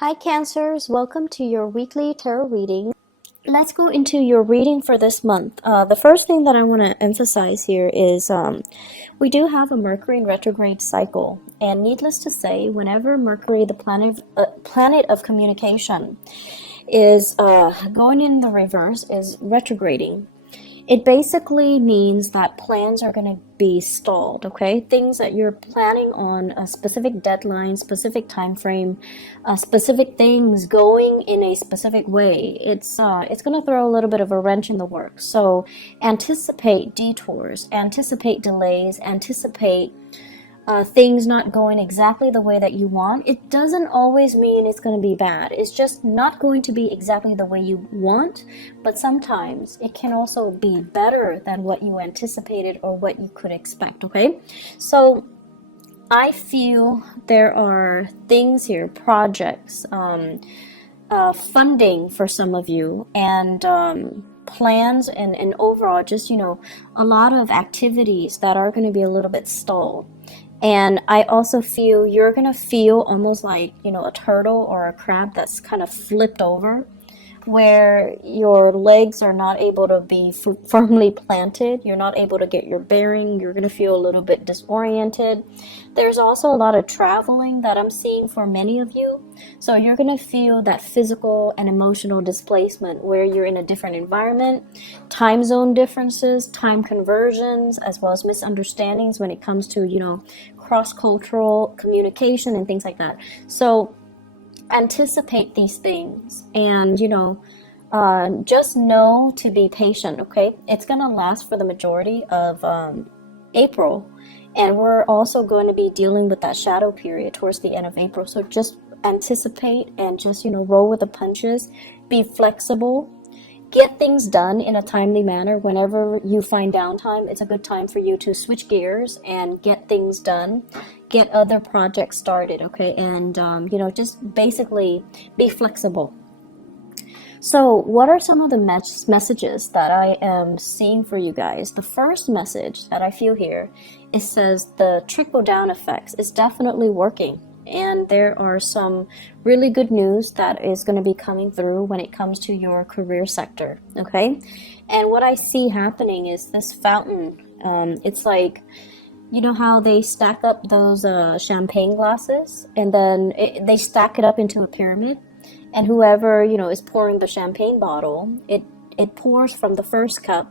Hi Cancers, welcome to your weekly tarot reading. Let's go into your reading for this month. The first thing that I want to emphasize here is we do have a Mercury in retrograde cycle, and needless to say, whenever Mercury, the planet of communication, is going in the reverse, is retrograding, it basically means that plans are going to be stalled, okay? Things that you're planning on, a specific deadline, specific time frame, specific things going in a specific way. It's going to throw a little bit of a wrench in the works. So anticipate detours, anticipate delays, anticipate things not going exactly the way that you want. It doesn't always mean it's going to be bad. It's just not going to be exactly the way you want, but sometimes it can also be better than what you anticipated or what you could expect, okay? So I feel there are things here, projects, funding for some of you, and plans and overall just, a lot of activities that are going to be a little bit stalled. And I also feel you're going to feel almost like, a turtle or a crab that's kind of flipped over, where your legs are not able to be firmly planted. You're not able to get your bearing. You're going to feel a little bit disoriented. There's also a lot of traveling that I'm seeing for many of you. So you're going to feel that physical and emotional displacement where you're in a different environment, time zone differences, time conversions, as well as misunderstandings when it comes to, cross-cultural communication and things like that. So anticipate these things and just know to be patient, okay? It's gonna last for the majority of April, and we're also going to be dealing with that shadow period towards the end of April. So just anticipate and just roll with the punches, be flexible, get things done in a timely manner. Whenever you find downtime, it's a good time for you to switch gears and get things done, get other projects started, okay? And just basically be flexible. So what are some of the messages that I am seeing for you guys? The first message that I feel here, it says the trickle down effects is definitely working. And there are some really good news that is going to be coming through when it comes to your career sector, okay? And what I see happening is this fountain. It's like, how they stack up those champagne glasses, and then they stack it up into a pyramid. And whoever, is pouring the champagne bottle, it pours from the first cup,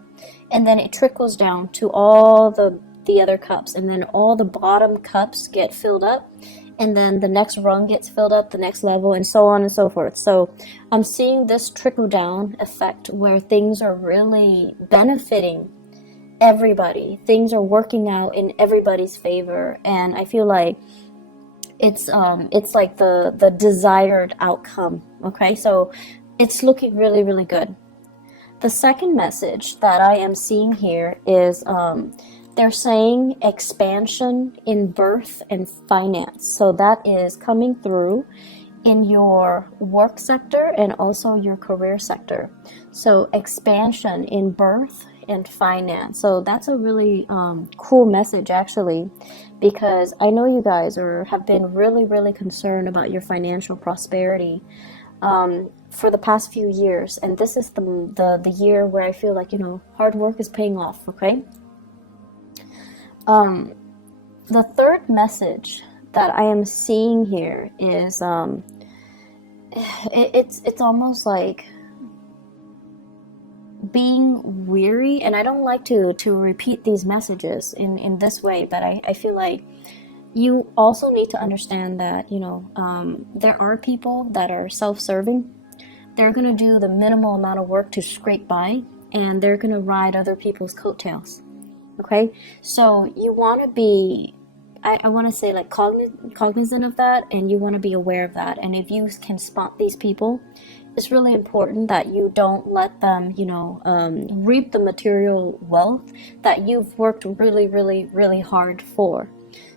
and then it trickles down to all the other cups, and then all the bottom cups get filled up, and then the next rung gets filled up, the next level, and so on and so forth. So I'm seeing this trickle down effect where things are really benefiting everybody. Things are working out in everybody's favor, and I feel like it's like the desired outcome, okay? So it's looking really, really good. The second message that I am seeing here is they're saying expansion in birth and finance. So that is coming through in your work sector and also your career sector. So expansion in birth and finance. So that's a really cool message, actually, because I know you guys have been really, really concerned about your financial prosperity for the past few years. And this is the year where I feel like, hard work is paying off, okay? The third message that I am seeing here is it's almost like being weary, and I don't like to repeat these messages in this way, but I feel like you also need to understand that there are people that are self-serving. They're going to do the minimal amount of work to scrape by, and they're going to ride other people's coattails. Okay, so you want to be, I want to say, like, cognizant of that, and you want to be aware of that. And if you can spot these people, it's really important that you don't let them, reap the material wealth that you've worked really, really, really hard for.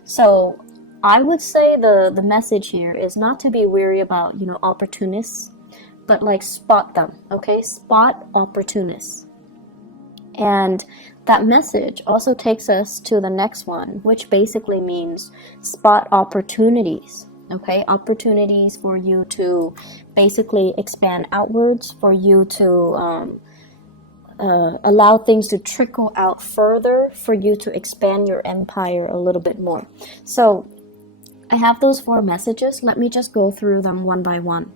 So I would say the message here is not to be weary about, opportunists, but like spot them, okay? Spot opportunists. And that message also takes us to the next one, which basically means spot opportunities, Okay, opportunities for you to basically expand outwards, for you to allow things to trickle out further, for you to expand your empire a little bit more. So I have those 4 messages. Let me just go through them one by one.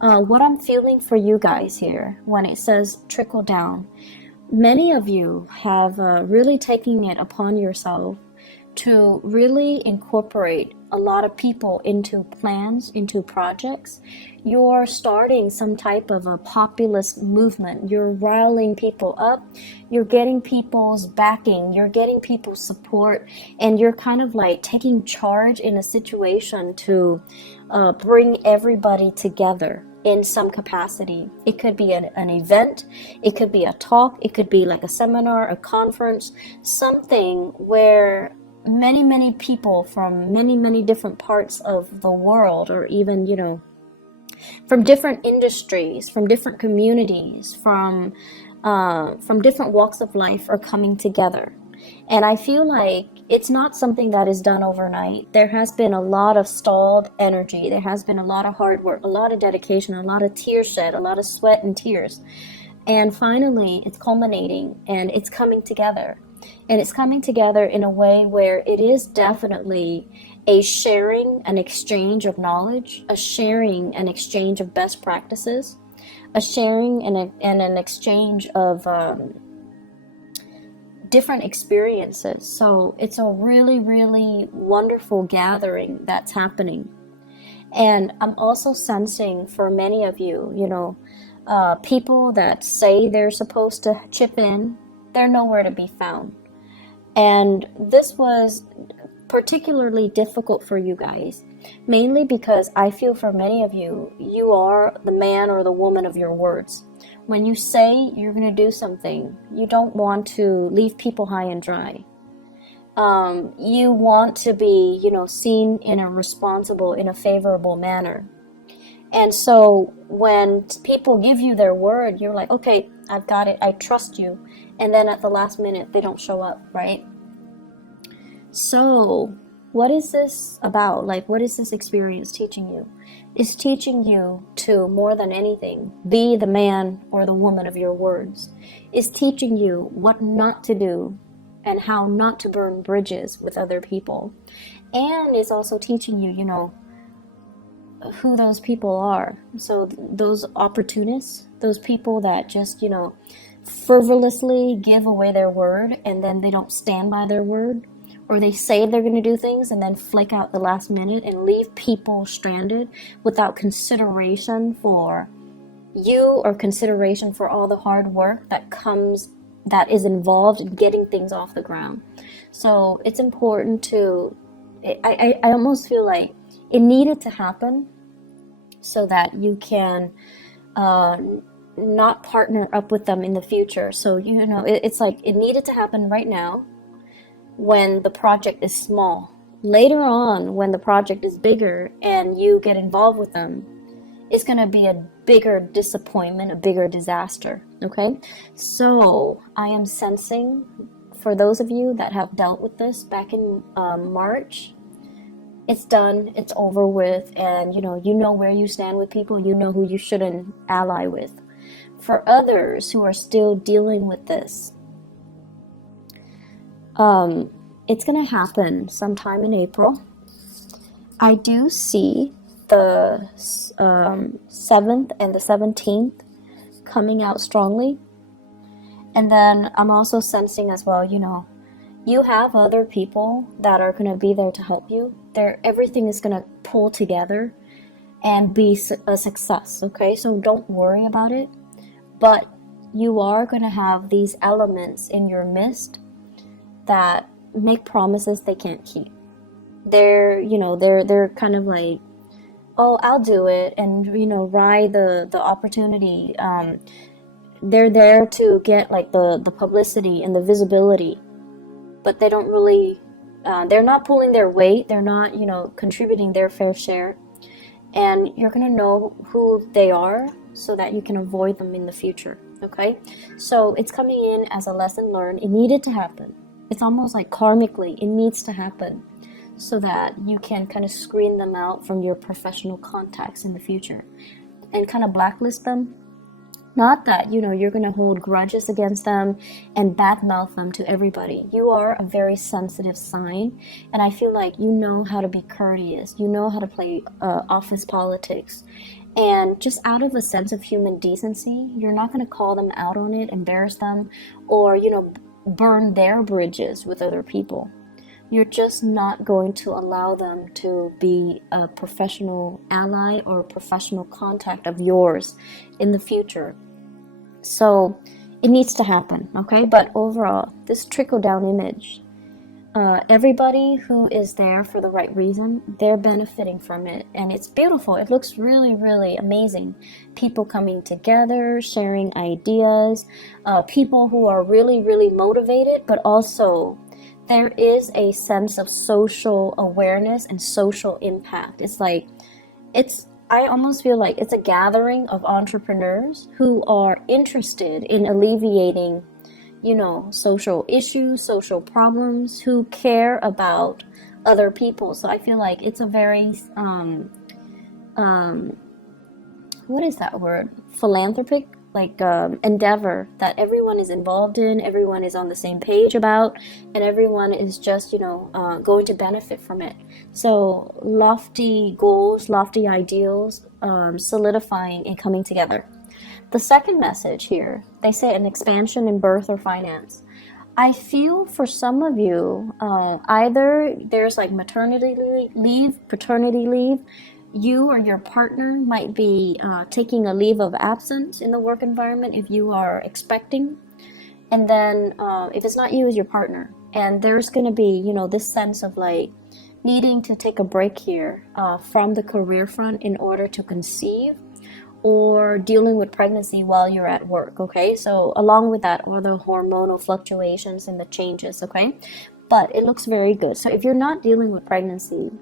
What I'm feeling for you guys here when it says trickle down, many of you have really taken it upon yourself to really incorporate a lot of people into plans, into projects. You're starting some type of a populist movement. You're riling people up. You're getting people's backing. You're getting people's support. And you're kind of like taking charge in a situation to bring everybody together in some capacity. It could be an event. It could be a talk. It could be like a seminar, a conference, something where many people from many different parts of the world, or even, you know, from different industries, from different communities, from different walks of life are coming together. And I feel like it's not something that is done overnight. There has been a lot of stalled energy. There has been a lot of hard work, a lot of dedication, a lot of tears shed, a lot of sweat and tears. And finally, it's culminating and it's coming together. And it's coming together in a way where it is definitely a sharing, an exchange of knowledge, a sharing, an exchange of best practices, a sharing and an exchange of different experiences. So it's a really wonderful gathering that's happening. And I'm also sensing for many of you, you know, people that say they're supposed to chip in, they're nowhere to be found. And this was particularly difficult for you guys, mainly because I feel for many of you, you are the man or the woman of your words. When you say you're going to do something, you don't want to leave people high and dry. You want to be, you know, seen in a responsible, in a favorable manner. And so when people give you their word, you're like, okay, I've got it, I trust you. And then at the last minute, they don't show up, right? So what is this about? Like, what is this experience teaching you? It's teaching you to, more than anything, be the man or the woman of your words. It's teaching you what not to do and how not to burn bridges with other people. And it's also teaching you, you know, who those people are. So those opportunists, those people that just, you know, frivolously give away their word and then they don't stand by their word, or they say they're going to do things and then flake out the last minute and leave people stranded without consideration for you or consideration for all the hard work that is involved in getting things off the ground. So it's important to, I almost feel like it needed to happen so that you can not partner up with them in the future. So, you know, it's like it needed to happen right now when the project is small. Later on, when the project is bigger and you get involved with them, it's going to be a bigger disappointment, a bigger disaster. Okay? So I am sensing, for those of you that have dealt with this back in March, it's done, it's over with, and you know where you stand with people, you know who you shouldn't ally with. For others who are still dealing with this, it's going to happen sometime in April. I do see the 7th and the 17th coming out strongly. And then I'm also sensing as well, you know, you have other people that are going to be there to help you. Everything is going to pull together and be a success, okay? So don't worry about it. But you are going to have these elements in your midst that make promises they can't keep. They're kind of like, oh, I'll do it, and, you know, ride the opportunity. They're there to get like the publicity and the visibility, but they don't really, they're not pulling their weight. They're not, you know, contributing their fair share. And you're going to know who they are so that you can avoid them in the future. Okay. So it's coming in as a lesson learned. It needed to happen. It's almost like karmically, it needs to happen so that you can kind of screen them out from your professional contacts in the future and kind of blacklist them. Not that, you're going to hold grudges against them and badmouth them to everybody. You are a very sensitive sign, and I feel like you know how to be courteous. You know how to play office politics. And just out of a sense of human decency, you're not going to call them out on it, embarrass them, or, burn their bridges with other people. You're just not going to allow them to be a professional ally or a professional contact of yours in the future. So it needs to happen, okay? But overall, this trickle-down image, everybody who is there for the right reason, they're benefiting from it. And it's beautiful. It looks really, really amazing. People coming together, sharing ideas, people who are really, really motivated, but also there is a sense of social awareness and social impact. I almost feel like it's a gathering of entrepreneurs who are interested in alleviating, social issues, social problems, who care about other people. So I feel like it's a very, what is that word? Philanthropic? Endeavor that everyone is involved in, everyone is on the same page about, and everyone is just, going to benefit from it. So lofty goals, lofty ideals, solidifying and coming together. The second message here, they say an expansion in birth or finance. I feel for some of you, either there's like maternity leave, paternity leave, you or your partner might be taking a leave of absence in the work environment if you are expecting. And then if it's not you, it's your partner. And there's going to be, this sense of like needing to take a break here from the career front in order to conceive, or dealing with pregnancy while you're at work, okay? So along with that are the hormonal fluctuations and the changes, okay? But it looks very good. So if you're not dealing with pregnancy,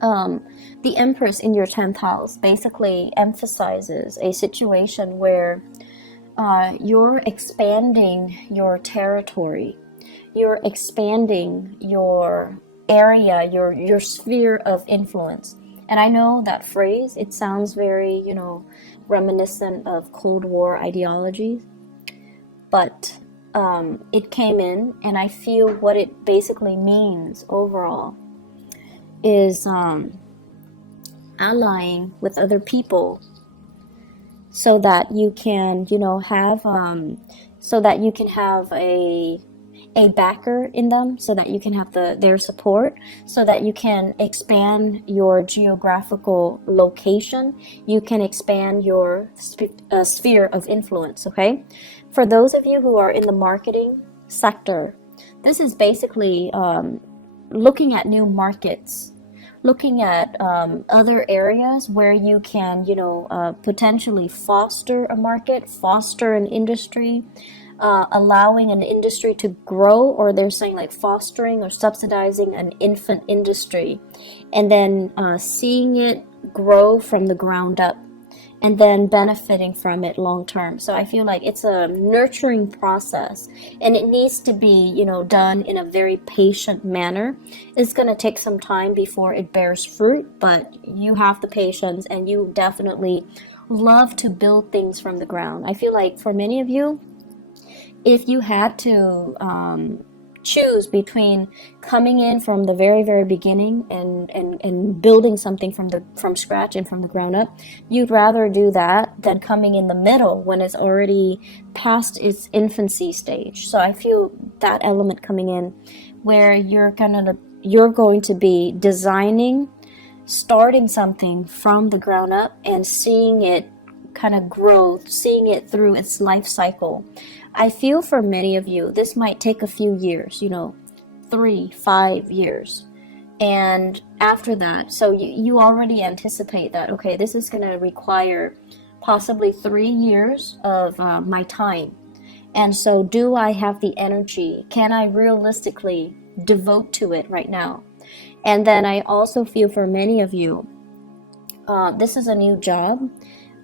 the Empress in your 10th house basically emphasizes a situation where you're expanding your territory, you're expanding your area, your sphere of influence. And I know that phrase, it sounds very, reminiscent of Cold War ideologies, but it came in, and I feel what it basically means overall is allying with other people so that you can, have a backer in them, so that you can have their support, so that you can expand your geographical location, you can expand your sphere of influence, okay? For those of you who are in the marketing sector, this is basically looking at new markets, looking at other areas where you can, potentially foster a market, foster an industry, allowing an industry to grow, or they're saying like fostering or subsidizing an infant industry, and then seeing it grow from the ground up, and then benefiting from it long term. So I feel like it's a nurturing process, and it needs to be, done in a very patient manner. It's going to take some time before it bears fruit, but you have the patience, and you definitely love to build things from the ground. I feel like for many of you, if you had to choose between coming in from the very, very beginning and building something from scratch and from the ground up, you'd rather do that than coming in the middle when it's already past its infancy stage. So I feel that element coming in, where you're going to be designing, starting something from the ground up and seeing it kind of grow, seeing it through its life cycle. I feel for many of you, this might take a few years, 3-5 years. And after that, so you already anticipate that, okay, this is going to require possibly 3 years of my time. And so do I have the energy? Can I realistically devote to it right now? And then I also feel for many of you, this is a new job,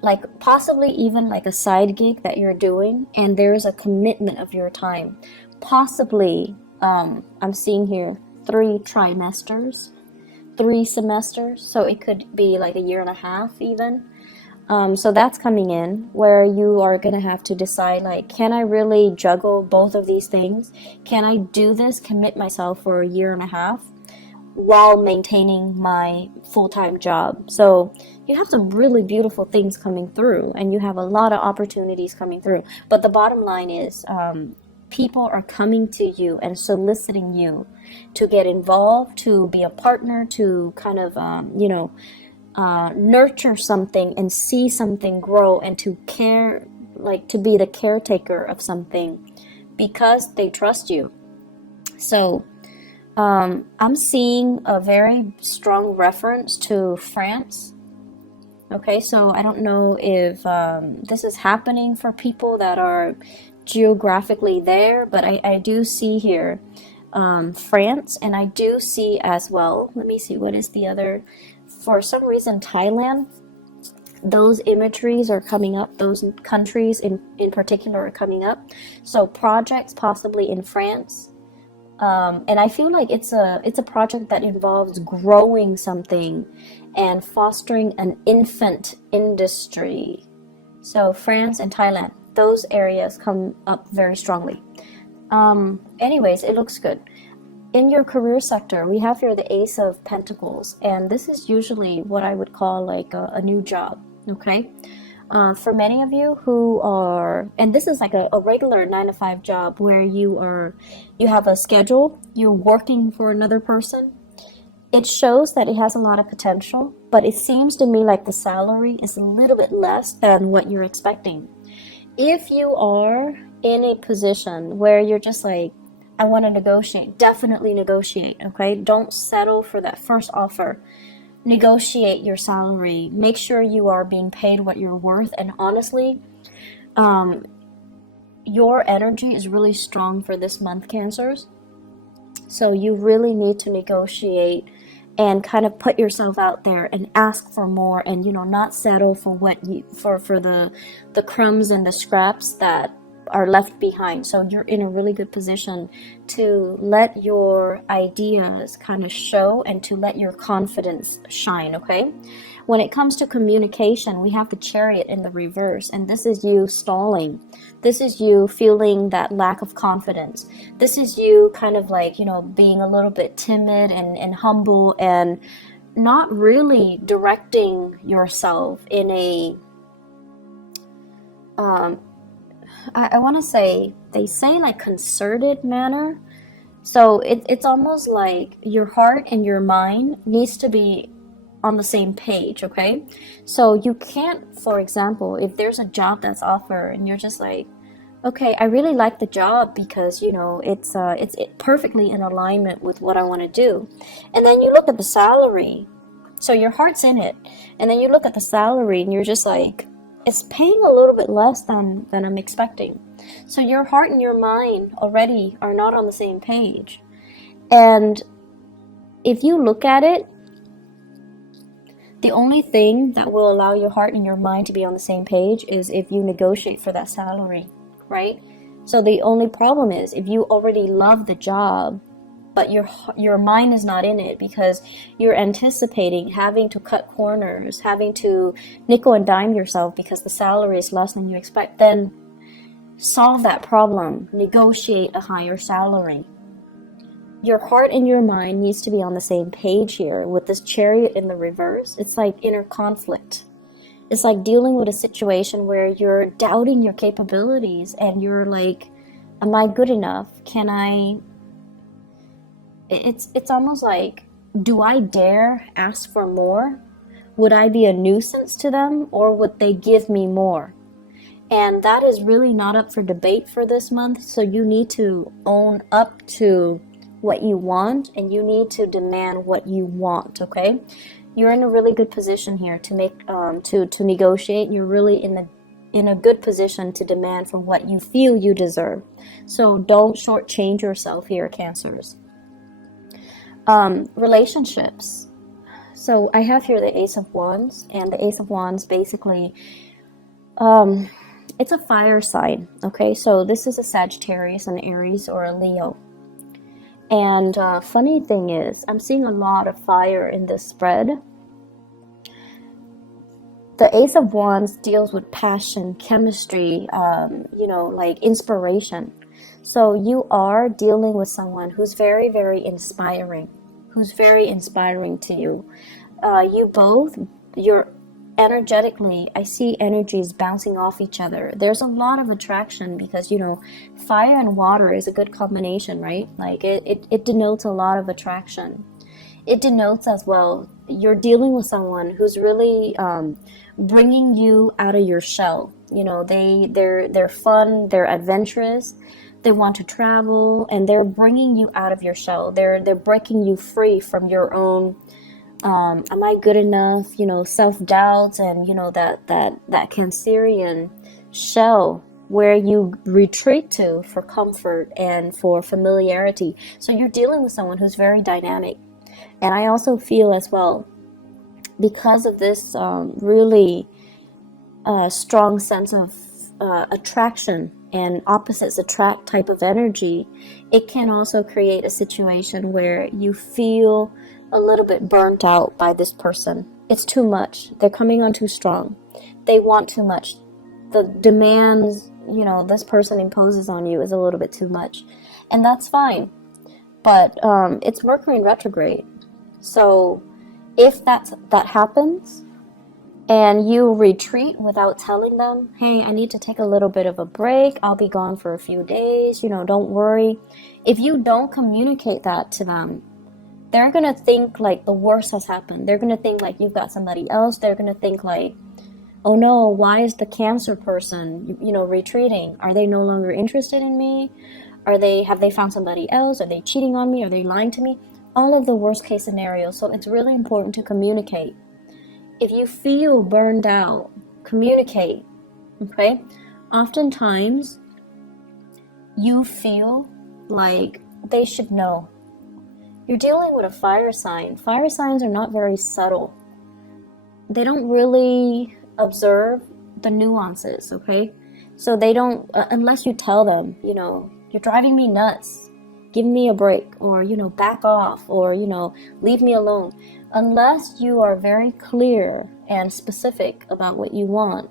like possibly even like a side gig that you're doing, and there's a commitment of your time. Possibly, I'm seeing here 3 trimesters, 3 semesters, so it could be like a year and a half even. So that's coming in where you are going to have to decide, like, can I really juggle both of these things? Can I do this, commit myself for a year and a half while maintaining my full-time job? So you have some really beautiful things coming through, and you have a lot of opportunities coming through. But the bottom line is, people are coming to you and soliciting you to get involved, to be a partner, to kind of, nurture something and see something grow, and to care, like to be the caretaker of something because they trust you. So I'm seeing a very strong reference to France. Okay, so I don't know if this is happening for people that are geographically there, but I do see here France, and I do see as well, let me see, what is the other, for some reason Thailand, those imageries are coming up, those countries in particular are coming up. So projects possibly in France, and I feel like it's a project that involves growing something and fostering an infant industry. So France and Thailand, those areas come up very strongly. Anyways, it looks good. In your career sector, we have here the Ace of Pentacles, and this is usually what I would call like a new job, okay? For many of you who are, and this is like a regular 9-to-5 job where you have a schedule, you're working for another person. It shows that it has a lot of potential, but it seems to me like the salary is a little bit less than what you're expecting. If you are in a position where you're just like, I want to negotiate, definitely negotiate, okay? Don't settle for that first offer. Negotiate your salary. Make sure you are being paid what you're worth. And honestly, your energy is really strong for this month, Cancers. So you really need to negotiate and kind of put yourself out there and ask for more, and not settle for what for the crumbs and the scraps that are left behind. So you're in a really good position to let your ideas kind of show and to let your confidence shine, okay? When it comes to communication, we have the Chariot in the reverse, and this is you stalling. This is you feeling that lack of confidence. This is you kind of like, being a little bit timid and humble and not really directing yourself in a I want to say, they say like concerted manner. So it's almost like your heart and your mind needs to be on the same page, okay? So you can't, for example, if there's a job that's offered and you're just like, okay, I really like the job because it's perfectly in alignment with what I want to do, and then you look at the salary, so your heart's in it, and then you look at the salary and you're just like, it's paying a little bit less than I'm expecting. So your heart and your mind already are not on the same page. And if you look at it, the only thing that will allow your heart and your mind to be on the same page is if you negotiate for that salary, right? So the only problem is if you already love the job, but your mind is not in it because you're anticipating having to cut corners, having to nickel and dime yourself because the salary is less than you expect, then solve that problem. Negotiate a higher salary. Your heart and your mind needs to be on the same page here. With this Chariot in the reverse, it's like inner conflict. It's like dealing with a situation where you're doubting your capabilities and you're like, am I good enough? Can I... It's almost like, do I dare ask for more? Would I be a nuisance to them, or would they give me more? And that is really not up for debate for this month. So you need to own up to what you want, and you need to demand what you want, okay? You're in a really good position here to make to negotiate. You're really in a good position to demand for what you feel you deserve. So don't shortchange yourself here, Cancers. Relationships. So I have here the Ace of Wands, and the Ace of Wands basically, it's a fire sign, okay? So this is a Sagittarius, an Aries, or a Leo. And funny thing is, I'm seeing a lot of fire in this spread. The Ace of Wands deals with passion, chemistry, like inspiration. So you are dealing with someone who's very, very inspiring, to you. You're energetically, I see energies bouncing off each other. There's a lot of attraction because, fire and water is a good combination, right? Like it denotes a lot of attraction. It denotes as well, you're dealing with someone who's really bringing you out of your shell. They're fun, they're adventurous, they want to travel, and they're bringing you out of your shell. They're breaking you free from your own am I good enough, self-doubts, and that Cancerian shell where you retreat to for comfort and for familiarity. So you're dealing with someone who's very dynamic. And I also feel as well, because of this really strong sense of attraction and opposites attract type of energy, it can also create a situation where you feel a little bit burnt out by this person. It's too much. They're coming on too strong. They want too much. The demands, this person imposes on you is a little bit too much. And that's fine. But it's Mercury in retrograde. So if that happens and you retreat without telling them, hey, I need to take a little bit of a break, I'll be gone for a few days, don't worry. If you don't communicate that to them, they're going to think like the worst has happened. They're going to think like you've got somebody else. They're going to think like, oh no, why is the Cancer person, retreating? Are they no longer interested in me? Have they found somebody else? Are they cheating on me? Are they lying to me? All of the worst case scenarios. So it's really important to communicate. If you feel burned out, communicate, okay? Oftentimes, you feel like they should know. You're dealing with a fire sign. Fire signs are not very subtle. They don't really observe the nuances, okay? So they don't, unless you tell them, you're driving me nuts, give me a break, or, back off, or, leave me alone. Unless you are very clear and specific about what you want,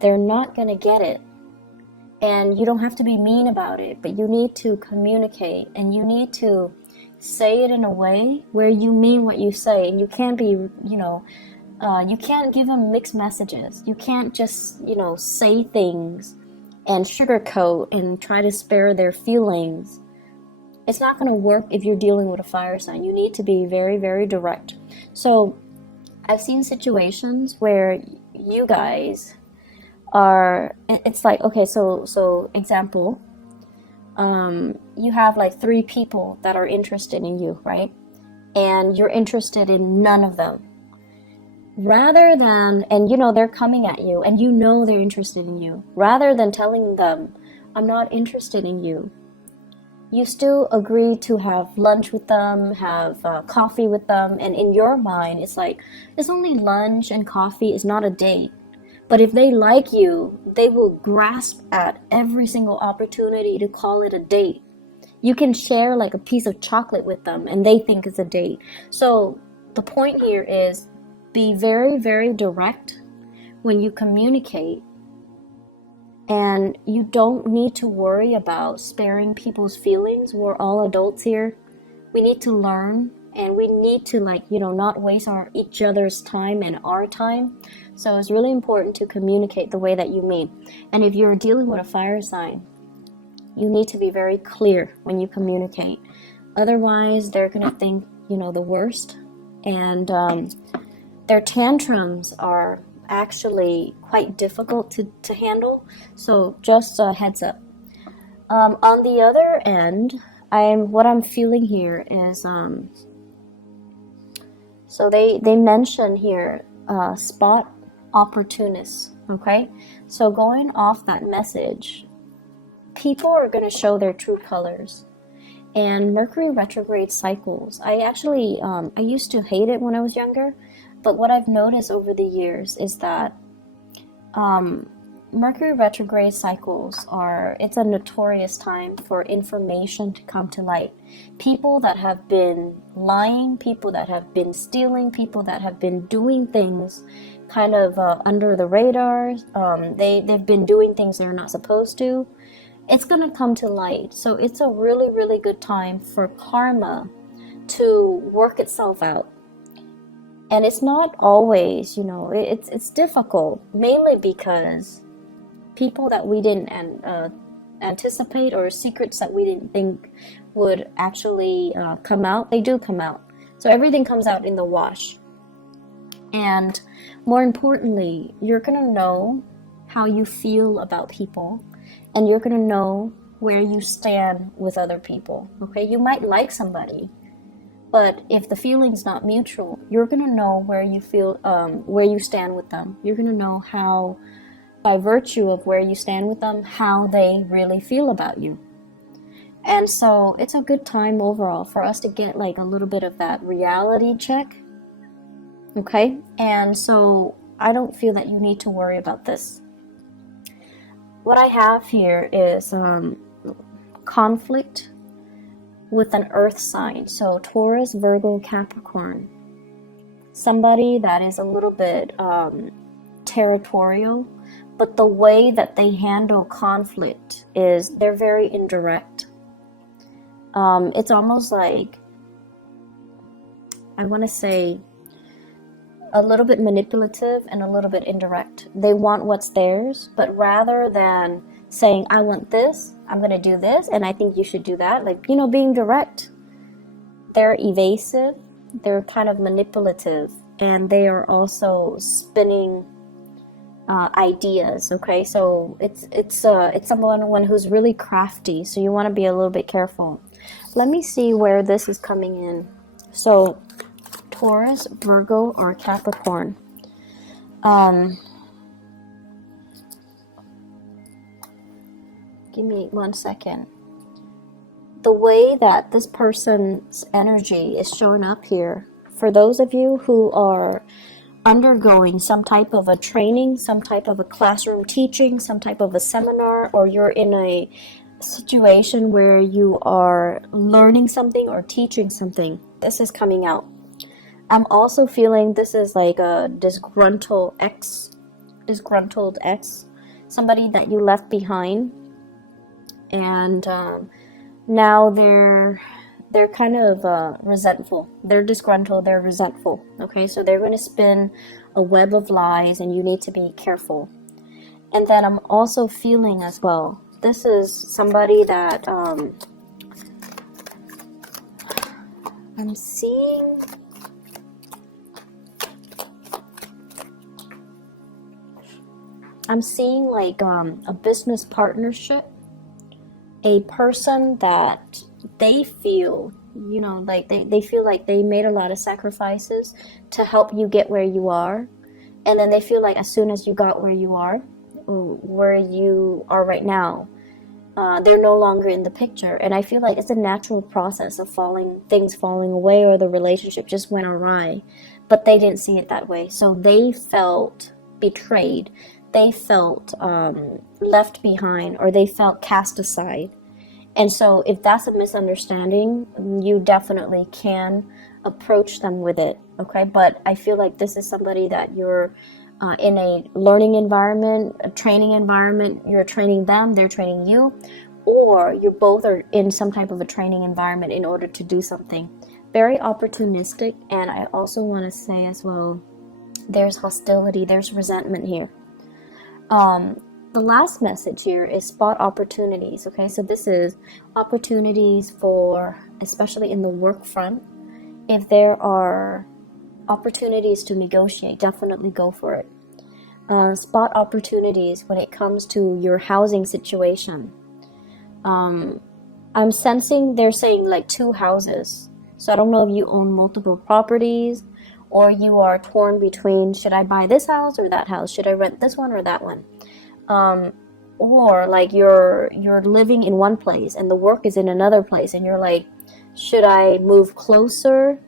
they're not going to get it. And you don't have to be mean about it, but you need to communicate, and you need to say it in a way where you mean what you say. And you can't be, you can't give them mixed messages. You can't just, say things and sugarcoat and try to spare their feelings. It's not going to work if you're dealing with a fire sign. You need to be very, very direct. So I've seen situations where you guys are, it's like, okay, so example, you have like 3 people that are interested in you, right? And you're interested in none of them. Rather than, and they're coming at you and they're interested in you, rather than telling them, I'm not interested in you, you still agree to have lunch with them, have coffee with them. And in your mind, it's like, it's only lunch and coffee, it's not a date. But if they like you, they will grasp at every single opportunity to call it a date. You can share like a piece of chocolate with them and they think it's a date. So the point here is, be very, very direct when you communicate. And you don't need to worry about sparing people's feelings. We're all adults here. We need to learn, and we need to not waste each other's time and our time. So it's really important to communicate the way that you mean. And if you're dealing with a fire sign, you need to be very clear when you communicate. Otherwise, they're going to think, the worst. And their tantrums are actually quite difficult to handle. So just a heads up. On the other end, what I'm feeling here is, so they mention here, spot opportunists, okay? So going off that message, people are going to show their true colors. And Mercury retrograde cycles, I actually, I used to hate it when I was younger, but what I've noticed over the years is that Mercury retrograde cycles it's a notorious time for information to come to light. People that have been lying, people that have been stealing, people that have been doing things kind of under the radar, they've been doing things they're not supposed to. It's going to come to light. So it's a really, really good time for karma to work itself out. And it's not always, it's difficult, mainly because people that we didn't anticipate, or secrets that we didn't think would actually come out, they do come out. So everything comes out in the wash. And more importantly, you're going to know how you feel about people, and you're going to know where you stand with other people. Okay, you might like somebody, but if the feeling's not mutual, you're going to know where you feel, where you stand with them. You're going to know how, by virtue of where you stand with them, how they really feel about you. And so it's a good time overall for us to get like a little bit of that reality check. Okay? And so I don't feel that you need to worry about this. What I have here is conflict with an earth sign. So Taurus, Virgo, Capricorn. Somebody that is a little bit territorial, but the way that they handle conflict is they're very indirect. It's almost like, I want to say, a little bit manipulative and a little bit indirect. They want what's theirs, but rather than saying, I want this, I'm going to do this, and I think you should do that, like, being direct, they're evasive, they're kind of manipulative, and they are also spinning ideas. Okay, so it's someone who's really crafty, so you want to be a little bit careful. Let me see where this is coming in. So Taurus, Virgo, or Capricorn. Give me 1 second. The way that this person's energy is showing up here, for those of you who are undergoing some type of a training, some type of a classroom teaching, some type of a seminar, or you're in a situation where you are learning something or teaching something, this is coming out. I'm also feeling this is like a disgruntled ex, somebody that you left behind, and now they're kind of resentful. They're disgruntled, they're resentful. Okay, so they're going to spin a web of lies, and you need to be careful. And then I'm also feeling as well, this is somebody that I'm seeing. I'm seeing like a business partnership, a person that they feel, like they feel like they made a lot of sacrifices to help you get where you are. And then they feel like as soon as you got where you are right now, they're no longer in the picture. And I feel like it's a natural process of things falling away, or the relationship just went awry, but they didn't see it that way. So they felt betrayed. They felt left behind, or they felt cast aside. And so if that's a misunderstanding, you definitely can approach them with it, okay? But I feel like this is somebody that you're in a learning environment, a training environment. You're training them, they're training you, or you both are in some type of a training environment in order to do something. Very opportunistic. And I also want to say as well, there's hostility, there's resentment here. The last message here is spot opportunities. Okay, so this is opportunities for, especially in the work front. If there are opportunities to negotiate, definitely go for it. Spot opportunities when it comes to your housing situation. I'm sensing they're saying like 2 houses. So I don't know if you own multiple properties, or you are torn between, should I buy this house or that house? Should I rent this one or that one? Or like you're living in one place and the work is in another place, and you're like, should I move closer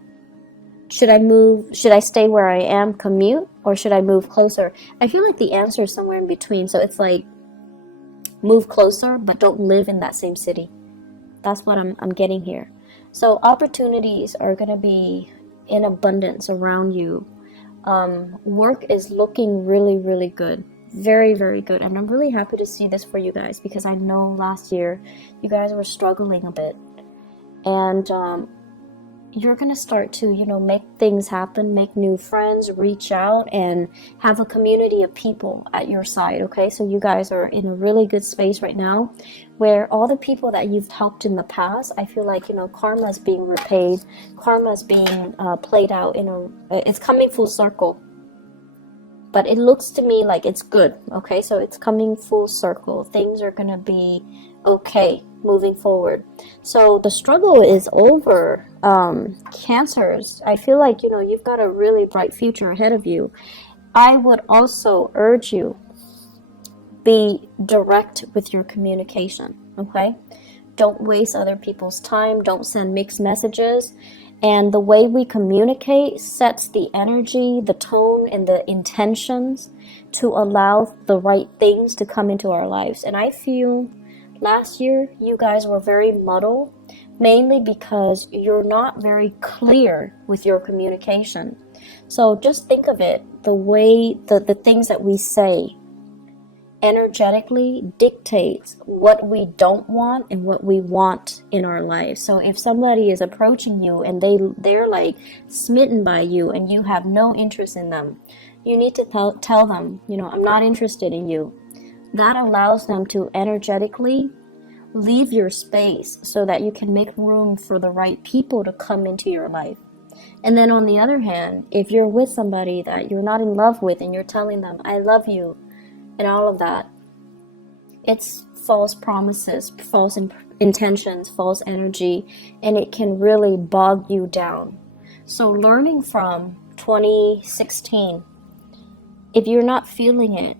Should I move? Should I stay where I am, commute, or should I move closer? I feel like the answer is somewhere in between. So it's like move closer, but don't live in that same city. That's what I'm getting here. So opportunities are going to be in abundance around you. Work is looking really, really good. Very, very good. And I'm really happy to see this for you guys, because I know last year you guys were struggling a bit. And you're going to start to, make things happen, make new friends, reach out, and have a community of people at your side, okay? So you guys are in a really good space right now, where all the people that you've helped in the past, I feel like, karma is being repaid, karma is being played out it's coming full circle. But it looks to me like it's good, okay? So it's coming full circle. Things are going to be okay moving forward. So the struggle is over. Cancers, I feel like, you've got a really bright future ahead of you. I would also urge you, be direct with your communication, okay? Don't waste other people's time. Don't send mixed messages. And the way we communicate sets the energy, the tone, and the intentions to allow the right things to come into our lives. And I feel last year you guys were very muddled, mainly because you're not very clear with your communication. So just think of it, the way the things that we say energetically dictates what we don't want and what we want in our lives. So if somebody is approaching you and they're like smitten by you and you have no interest in them, you need to tell them, I'm not interested in you. That allows them to energetically leave your space so that you can make room for the right people to come into your life. And then on the other hand, if you're with somebody that you're not in love with and you're telling them, I love you, and all of that, it's false promises, false intentions, false energy, and it can really bog you down. So learning from 2016, if you're not feeling it,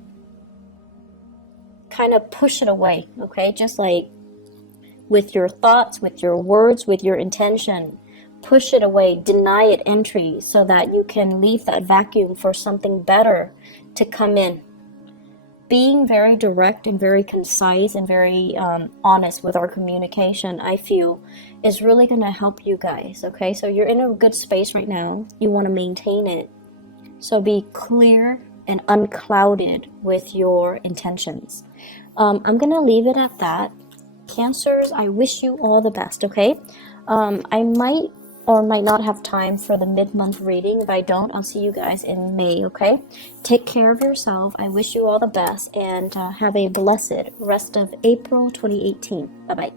kind of push it away, okay? Just like with your thoughts, with your words, with your intention, push it away, deny it entry so that you can leave that vacuum for something better to come in. Being very direct and very concise and very honest with our communication, I feel, is really going to help you guys, okay? So you're in a good space right now. You want to maintain it. So be clear and unclouded with your intentions. I'm going to leave it at that. Cancers, I wish you all the best, okay? I might or might not have time for the mid-month reading. If I don't, I'll see you guys in May, okay? Take care of yourself. I wish you all the best, and have a blessed rest of April 2018. Bye-bye.